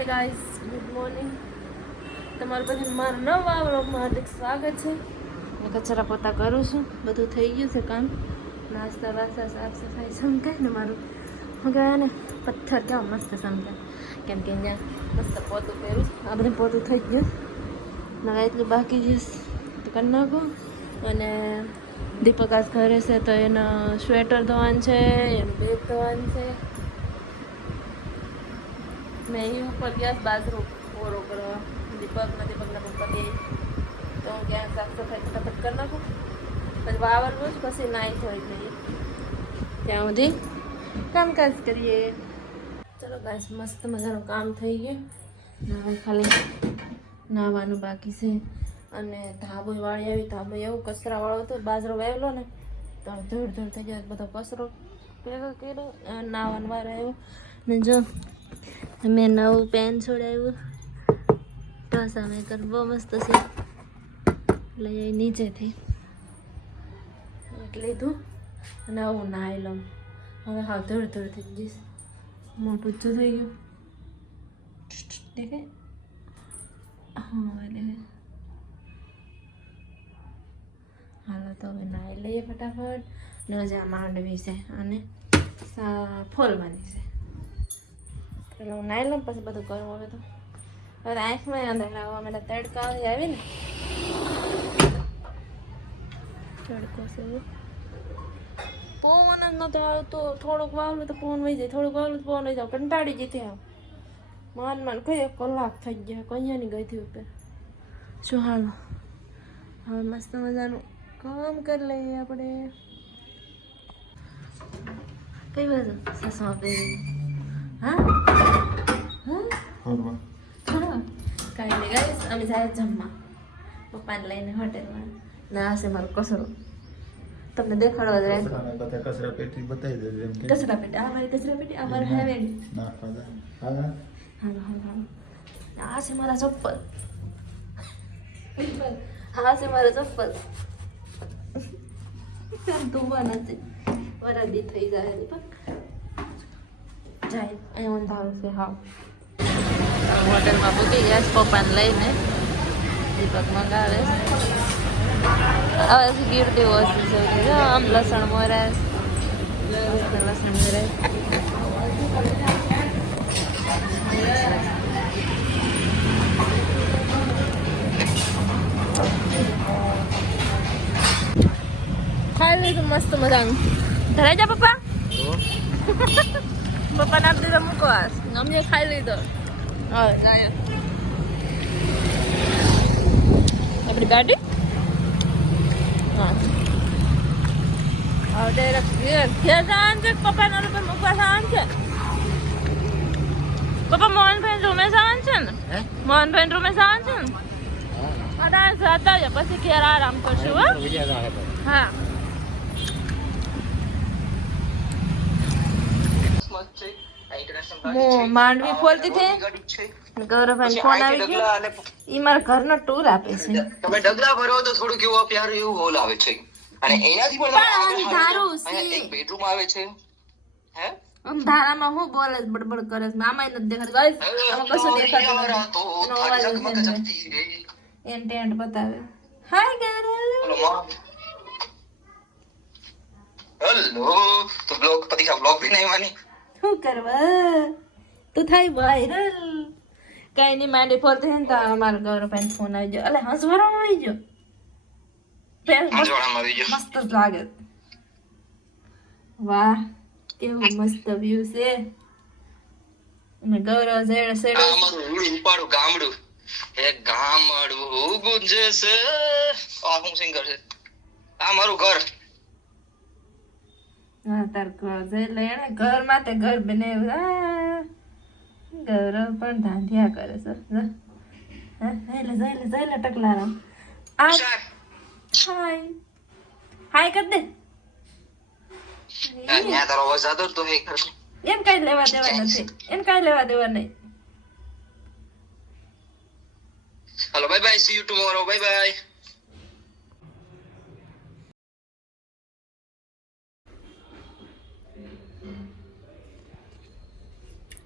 Hey guys good morning તમારું બધી મારું નવા વ્લોગમાં હાર્દિક સ્વાગત છે. હું કચરા પોતા કરું છું. બધું થઈ ગયું છે કામ. નાસ્તા વાસ્તા સાફ સફાઈ સમકાય ને મારું? હું કહેવાય ને પથ્થર કેવા મસ્ત સમકાય કેમ કે અહીંયા મસ્ત પોતું પહેરું છું. આ બધું પોતું થઈ ગયું. નવા એટલું બાકી જઈશ તો કરી નાખું. અને દીપક આજ ઘરે છે તો એના સ્વેટર ધોવાનું છે એનું બેગ ધોવાનું છે. મેં અહીં ઉપર ગયા બાજરો પૂરો કરવા દીપક ને દીપકના પપ્પા ગઈ તો હું ક્યાં સાફ સફાઈ ફટાફટ કરી નાખું. પછી વાવરનું જ પછી નાહી થઈ જઈએ ત્યાં સુધી કામકાજ કરીએ. ચલો ગાઈસ, મસ્ત મજાનું કામ થઈ ગયું. ખાલી નાહવાનું બાકી છે. અને ધાબો વાળી આવી, ધાબો એવું, કચરાવાળો હતો, બાજરો વાવેલો ને, તો ધૂળ ધૂળ થઈ ગયો, બધો કચરો ભેગો કર્યો નાવાનું વાર આવ્યો. ને જો મેં નવું પેન છોડાવ્યું. ઢોસા મેકર બહુ મસ્ત છે. લઈ નીચેથી. લીધું અને હું નાહી લઉં હવે હા, ધૂળ ધૂળ થઈ જઈશ મોટું જ થઈ ગયું. હા, એટલે. હાલો, તો હવે નાહી લઈએ ફટાફટ. ને હજી માંડવી છે અને ફોલવાની છે. એટલે હું નાઈ લઉં પછી બધું કરું હવે તો હવે આંખમાં અંદર લાવવા મને તડકા આવી ને તડકો છે. પવન જ નતો આવતો થોડુંક વાવલું તો પવન વહી જાય થોડુંક વાવલું તો પવન વહી જાય કંટાળી જતી આવ માન માન કઈ એક કલાક થઈ ગયા કઈ ગઈ હતી ઉપર શું હાલો હવે મસ્ત મજાનું કામ કરી લઈએ આપણે કઈ બાજુ સાસમાં પહેરી હા ફરવા હા. કાંઈ નહીં ગાઈસ અમે જાય જમવા. પપ્પાને લઈને હોટેલમાં. ના હશે મારો કસરો. તમને દેખાડવા જાય કચરા પેટી બતાવી દેજો એમ કે. કચરા પેટી આ મારી કચરા પેટી આ મારા હેવેન નાખવા દે હા હાલો હાલો આ છે મારા ચપ્પલ. હા છે મારા ચપ્પલ. ધોવા નથી વરાદી થઈ જાય પણ. જાય અહીંયા અંધારું છે હા. હોટેલમાં પૂકી ગયા છે પપ્પાને લઈને. દીપક મંગાવે. હવે છે ગીરદી વસ્તુ છે જો આમ લસણ મસ્ત લસણ મોરાશ ખાઈ લીધું મસ્ત મજાનું. ધરાઈ જા પપ્પા. પપ્પાને આપી દીધો મુકવાસ અમને ખાઈ લીધો. આપણી ગાડી? છે પપ્પાના રૂપે મૂકવા જવાનું છે? પપ્પા મોહનભાઈ રૂમે જવાનું છે ને? મોહનભાઈ રૂમે જવાનું છે ને? અઢાર જતા પછી ઘેર આરામ કરશું હો. હા માંડવી ખોલતી હતી. ગૌરવભાઈ ફોન આવી ગયો. ઈ મારા ઘરનો ટૂર આપે છે. તમે ડગલા ભરો તો થોડું કેવું એવું યાર એવું હોલ આવે છે. અને એનાથી પણ અંધારું છે. એક બેડરૂમ આવે છે. હે? અંધારામાં હું બોલે બડબડ કરે છે. આમાં નથી દેખાતું. ગાઈસ આમાં કશું દેખાતું તો અવાજ. એન ટેન્ટ બતાવે. હાય ગૌરવ હેલો તો બ્લોગ પતિ કા બ્લોગ ભી નહીં માની શું કરવા? તું થાય વાયરલ કઈ નહીં માંડે ફરતી ને તો અમારા ગૌરવભાઈ ફોન આવી ગયો. અલે હસવારમાં આવી ગયો? મસ્ત જ લાગે. વાહ કેવું મસ્ત વ્યૂ છે. અને ગૌરવ શેડે આ અમારું ઉપાડું ગામડું. એ ગામડું ગુંજે છે આ હું સિંગર છે. આ મારું ઘર. હા તાર એટલે એને ઘર તે ઘર બને ગૌરવ પણ ધાંધિયા કરે છે એટલે જઈ લે ટકલારામ આ હાય. હાય કર દે. એમ કઈ લેવા દેવા નથી. એમ કઈ લેવા દેવા નહીં. Hello bye bye see you tomorrow bye bye.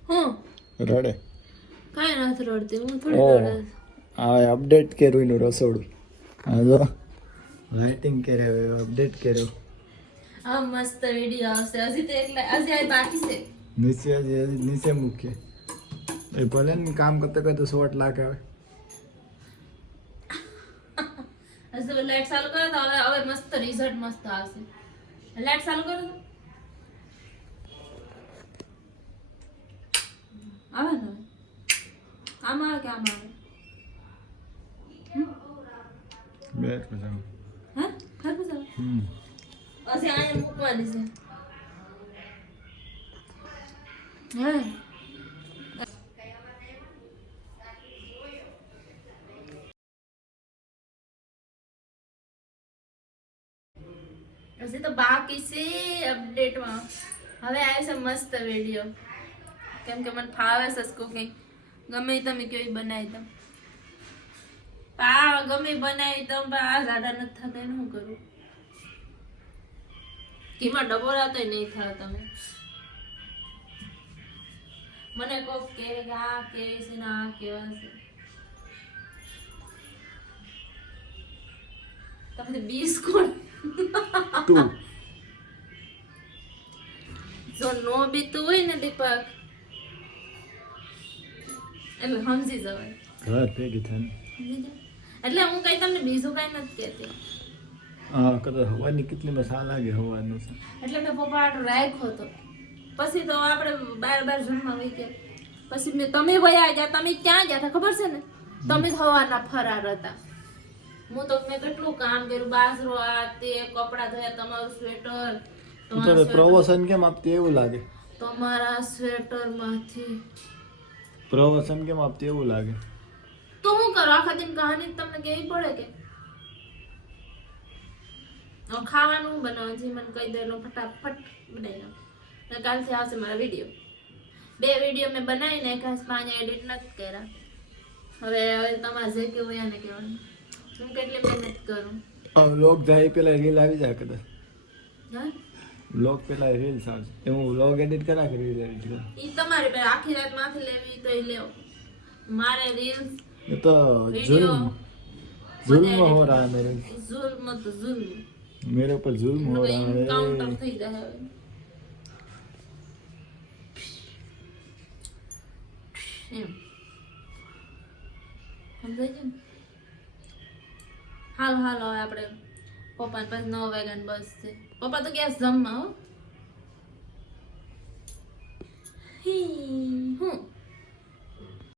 હું રડે. કાંઈ નથી રડતી હું થોડી રડે. આ અપડેટ કર્યું એનું રસોડું. હા લાઇટિંગ કર્યા અપડેટ કર્યો. આ મસ્ત વિડિયો આવશે. હજી તો એટલે હજી આ બાકી છે. નીચે હજી નીચે મૂકીએ. એ ભલે ને કામ કરતા કરતા શોર્ટ લાખ આવે. હજી લાઈટ ચાલુ કરો તો હવે હવે મસ્ત રિઝલ્ટ મસ્ત આવશે. લાઈટ ચાલુ કરો આવે ને હવે? આમાં આવે કે આમાં આવે બે પછી હે ખરું છે હમ હજી અહીંયા મૂકવાની છે હે હજી તો બાકી છે અપડેટમાં હવે આવે છે મસ્ત વીડિયો કેમ કે મને ફાવે છે કુકિંગ ગમે તમે કેવી બનાવી તમે. આ ગમે બનાવી તમે પણ આ ઝાડા નથી થતા એનું શું કરું? ઘીમાં ડબોરા તો નહીં થાવ તમે. મને કોક કે આ કેવી છે ને આ કેવા છે. તમે બીસ કોણ? જો નો બીતું હોય ને દીપક એટલે સમજી જવાય. ઘર ભેગી થાય એટલે હું કઈ તમને બીજું કઈ નથી કહેતી. હા કદાચ હવાની કેટલી મસા લાગે હવાનું. એટલે મેં પપ્પા આટલું રાખ્યો હતો પછી તો આપણે બાર બાર જમવા વહી ગયા. પછી મેં તમે વયા ગયા તમે ક્યાં ગયા હતા ખબર છે ને? તમે જ હવાના ફરાર હતા. હું તો મેં કેટલું કામ કર્યું બાજરો આ તે કપડા ધોયા તમારું સ્વેટર પ્રવચન કેમ આપતી? એવું લાગે. તમારા સ્વેટરમાંથી પ્રવચન કેમ આપતી એવું લાગે. તો હું કરું? આખા દિન કહાની તમને કેવી પડે કે? ખાવાનું બનાવવાનું જે મને કહી દેલો ફટાફટ બનાવી નાખો. કાલથી આવશે મારા વીડિયો બે વીડિયો મેં બનાવી નાખ્યા પાંચ એડિટ નથી કર્યા. હવે હવે તમારે જે કેવું એને કહેવાનું. હું કેટલી મહેનત કરું? લોક જાય પેલા રીલ આવી જાય કદાચ. હા? વ્લોગ પેલા રીલ્સ આવશે એમાં વ્લોગ એડિટ કરા કે રીલ એડિટ કરા ઈ તમારે પર આખી રાત માથે લેવી તો ઈ લેવો મારે રીલ્સ એ તો જુલ્મ. જુલ્મ હો રહા મેરે. જુલ્મ તો જુલ્મ. મેરે ઉપર જુલ્મ હો રહા હે કાઉન્ટર થઈ રહા હે એમ. સમજાય છે હાલ હાલ હવે આપણે પપ્પા પાસે નવ વાગ્યાની બસ છે. પપ્પા તો છે જમવા હી, હું?